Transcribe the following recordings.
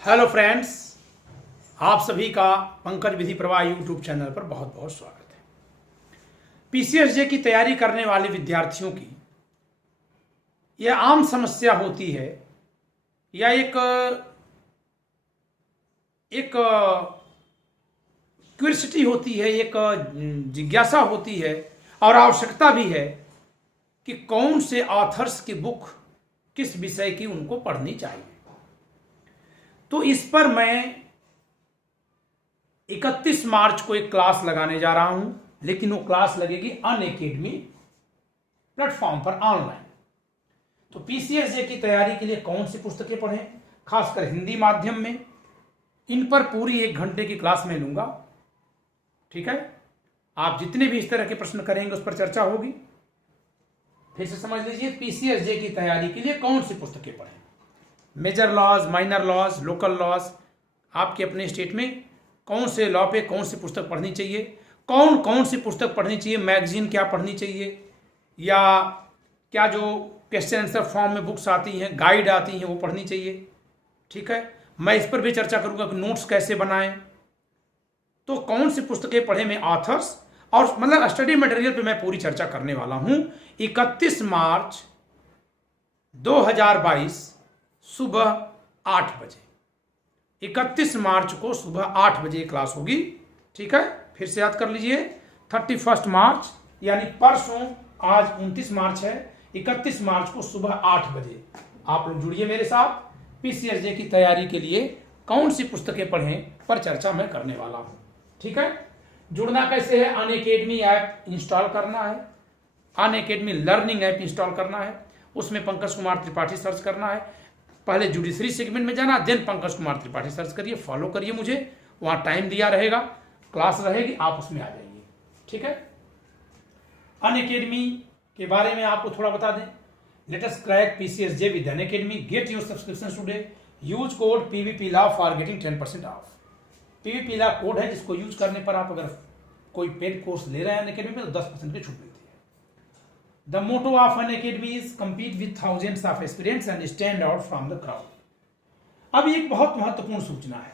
Hello friends, आप सभी का पंकज विधि प्रवाह यूट्यूब चैनल पर बहुत बहुत स्वागत है। पीसीएसजे की तैयारी करने वाले विद्यार्थियों की यह आम समस्या होती है या एक क्यूरियोसिटी होती है, एक जिज्ञासा होती है और आवश्यकता भी है कि कौन से ऑथर्स की बुक किस विषय की उनको पढ़नी चाहिए। तो इस पर मैं 31 मार्च को एक क्लास लगाने जा रहा हूं, लेकिन वो क्लास लगेगी अनअकैडमी प्लेटफॉर्म पर ऑनलाइन। तो पीसीएसजे की तैयारी के लिए कौन सी पुस्तकें पढ़ें, खासकर हिंदी माध्यम में, इन पर पूरी 1 घंटे की क्लास में लूंगा। ठीक है, आप जितने भी इस तरह के प्रश्न करेंगे उस पर चर्चा होगी। फिर से समझ लीजिए, पीसीएसजे की तैयारी के लिए कौन सी पुस्तकें पढ़ें। Major laws, minor laws, local laws, आपके अपने स्टेट में कौन से लॉ पे कौन सी पुस्तक पढ़नी चाहिए, कौन कौन सी पुस्तक पढ़नी चाहिए, मैगजीन क्या पढ़नी चाहिए, या क्या जो क्वेश्चन आंसर फॉर्म में बुक्स आती हैं, गाइड आती हैं, वो पढ़नी चाहिए। ठीक है, मैं इस पर भी चर्चा करूंगा कि नोट्स कैसे बनाएं, तो कौन सी पुस्तकें पढ़ें मैं ऑथर्स, और मतलब स्टडी मटेरियल पे मैं पूरी चर्चा करने वाला हूं। 31 मार्च 2022 सुबह 8 बजे, 31 मार्च को सुबह 8 बजे क्लास होगी। ठीक है, फिर से याद कर लीजिए, 31 मार्च यानी परसों, आज 29 मार्च है, 31 मार्च को सुबह 8 बजे आप लोग जुड़िए मेरे साथ। पीसीएसजे की तैयारी के लिए कौन सी पुस्तकें पढ़ें पर चर्चा मैं करने वाला हूं। ठीक है, जुड़ना कैसे है, अनअकैडमी ऐप इंस्टॉल करना है, अनअकैडमी लर्निंग ऐप इंस्टॉल करना है, उसमें पंकज कुमार त्रिपाठी सर्च करना है। पहले जुडिशरी सेगमेंट में जाना, देन पंकज कुमार त्रिपाठी सर्च करिए, फॉलो करिए मुझे, वहां टाइम दिया रहेगा, क्लास रहेगी, आप उसमें आ जाइए। ठीक है, अनअकैडमी के बारे में आपको थोड़ा बता दें। Let us crack PCSJ with Unacademy, get your subscription today, use code PVP law for getting 10% of. PVP law code है जिसको यूज करने पर आप अगर कोई पेड कोर्स ले रहे हैं अनअकैडमी में तो 10% की छूट मिलती है। The motto of an academy is compete with thousands of aspirants and stand out from the crowd. अब एक बहुत महत्वपूर्ण सूचना है,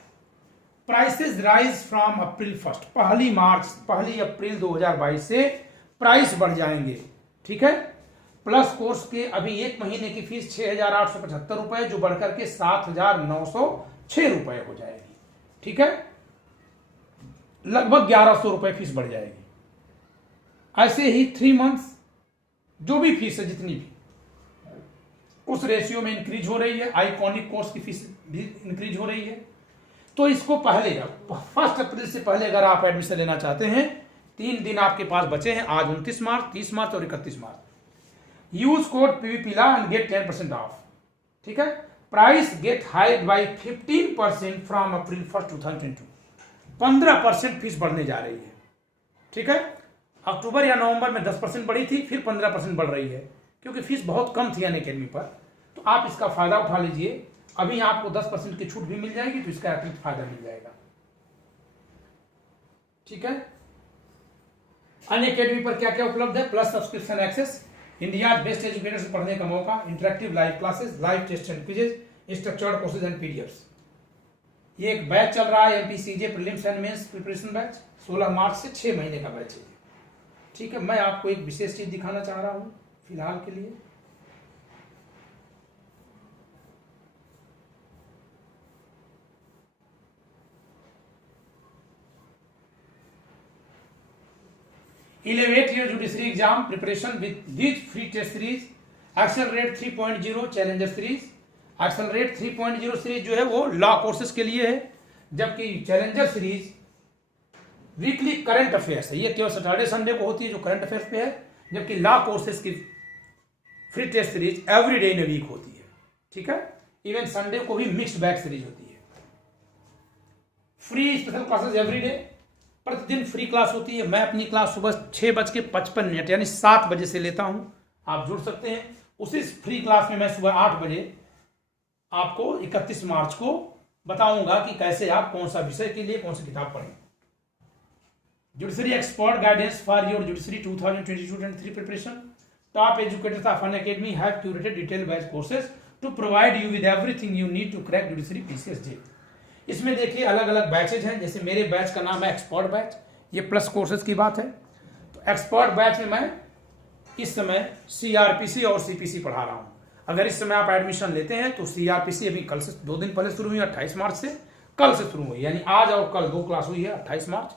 प्राइसेस राइज फ्रॉम अप्रैल 1, पहली अप्रैल 2022 से प्राइस बढ़ जाएंगे। ठीक है, प्लस कोर्स के अभी 1 महीने की फीस 6,875 रुपए, जो बढ़कर के 7,906 रुपए हो जाएगी। ठीक है, लगभग 1,100 रुपए फीस बढ़ जाएगी। ऐसे ही 3 मंथ्स जो भी फीस है, जितनी भी उस रेशियो में इंक्रीज हो रही है। आइकॉनिक कोर्स की फीस भी इंक्रीज हो रही है। तो इसको पहले 1 अप्रैल से पहले अगर आप एडमिशन लेना चाहते हैं, 3 दिन आपके पास बचे हैं, आज 29 मार्च, 30 मार्च और 31 March. Use code PVP law and get 10% off. ठीक है, price get hiked by 15% from April 1, 2022। 15% fees बढ़ने जा रही है। ठीक है, अक्टूबर या नवंबर में 10% बढ़ी थी, फिर 15% बढ़ रही है, क्योंकि फीस बहुत कम थी अनअकैडमी पर। तो आप इसका फायदा उठा लीजिए, अभी आपको 10% की छूट भी मिल जाएगी, तो इसका अतिरिक्त फायदा मिल जाएगा। ठीक है, अनअकैडमी पर क्या क्या उपलब्ध है, plus subscription access, India best educator से पढ़ने का मौका, interactive live classes, live test and quizzes, structured courses and PDFs. ये एक बैच चल रहा है, MPCJ prelims and mains preparation batch, 16 March से 6 महीने का बैच है। ठीक है, मैं आपको एक विशेष चीज दिखाना चाह रहा हूं फिलहाल के लिए। Elevate your judiciary exam preparation with these free test series, Accelerate 3.0 challenger series. Accelerate 3.0 series जो है वो लॉ कोर्सेज के लिए है, जबकि challenger series weekly current affairs है। ये केवल सैटरडे संडे को होती है जो करंट अफेयर्स पे है, जबकि लॉ कोर्सेज की free test series every day in week होती है। ठीक है, इवन संडे को भी मिक्स्ड बैच सीरीज होती है। Free special classes every day, प्रतिदिन फ्री क्लास होती है। मैं अपनी क्लास सुबह 6:55 यानी 7 बजे से लेता हूं, आप जुड़ सकते हैं। उसी फ्री क्लास में मैं सुबह 8 बजे आपको 31 मार्च को बताऊंगा कि कैसे आप कौन सा विषय के लिए कौन सी किताब पढ़ें। Judiciary Expert Guidance for your Judiciary 2022-23 preparation. Top educators of Unacademy have curated detailed batch courses to provide you with everything you need to crack Judiciary PCSJ. इसमें देखिए अलग अलग बैचेज हैं, जैसे मेरे बैच का नाम है एक्सपर्ट बैच, ये प्लस कोर्सेज की बात है। तो एक्सपर्ट बैच में मैं इस समय सीआरपीसी और सीपीसी पढ़ा रहा हूँ। अगर इस समय आप एडमिशन लेते हैं तो सीआरपीसी अभी कल से 2 दिन पहले शुरू हुई, 28 मार्च से, कल से शुरू हुई, यानी आज और कल 2 क्लास हुई है 28 मार्च,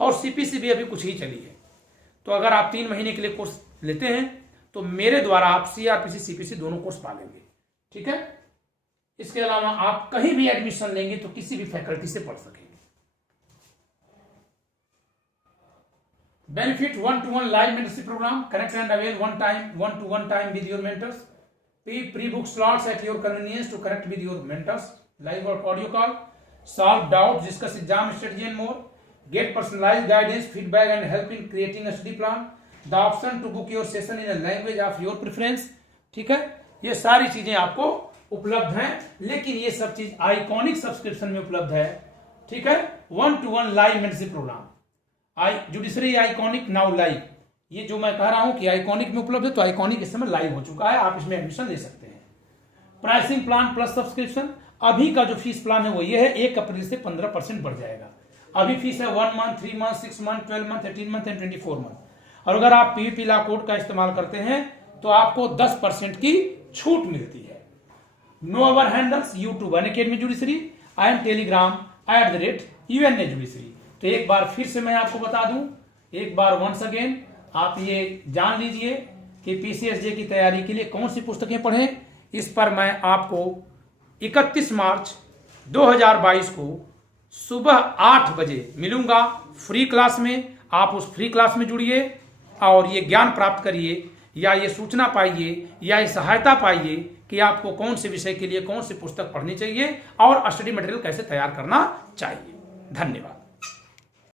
और सीपीसी भी अभी कुछ ही चली है। तो अगर आप 3 महीने के लिए कोर्स लेते हैं तो मेरे द्वारा आप सीआरपीसी सीपीसी दोनों कोर्स पा लेंगे, ठीक है। इसके अलावा आप कहीं भी एडमिशन लेंगे तो किसी भी फैकल्टी से पढ़ सकेंगे। Benefit 1-to-1 live mentorship program, connect and avail 1-to-1 time with your mentors, pre-book slots at your convenience to connect with your mentors, live or audio call, solve doubts, discuss exam strategy and more, get personalized guidance, feedback and help in creating a study plan, the option to book your session in a language of your preference, ठीक है। ये सारी चीजें आपको उपलब्ध हैं, लेकिन ये सब चीज आइकॉनिक सब्सक्रिप्शन में उपलब्ध है, ठीक है। 1-to-1 live mentorship program judiciary iconic now live, ये जो मैं कह रहा हूं कि आइकॉनिक में उपलब्ध है, तो आइकॉनिक इस समय लाइव हो चुका है, आप इसमें एडमिशन ले सकते हैं। प्राइसिंग प्लान प्लस सब्सक्रिप्शन, अभी का जो फीस प्लान है वो ये है, 1 अप्रैल से 15% बढ़ जाएगा। अभी फीस है 1 month, 3 month, 6 month, 12 month, 18 month and 24 month. और अगर आप पीवीपी लॉ कोड का इस्तेमाल करते हैं तो आपको 10% की छूट मिलती है। Know our handles YouTube Unacademy judiciary and Telegram @UNA judiciary. तो एक बार फिर से मैं आपको बता दूं, एक बार वंस अगेन आप ये जान लीजिए कि पीसीएसजे की तैयारी के लिए कौन सी पुस्तकें पढ़ें। इस पर मैं आपको 31 मार्च 2022 को सुबह 8 बजे मिलूंगा फ्री क्लास में। आप उस फ्री क्लास में जुड़िए और ये ज्ञान प्राप्त करिए, या ये सूचना पाइए, या ये सहायता पाइए कि आपको कौन से विषय के लिए कौन सी पुस्तक पढ़नी चाहिए और स्टडी मटेरियल कैसे तैयार करना चाहिए। धन्यवाद।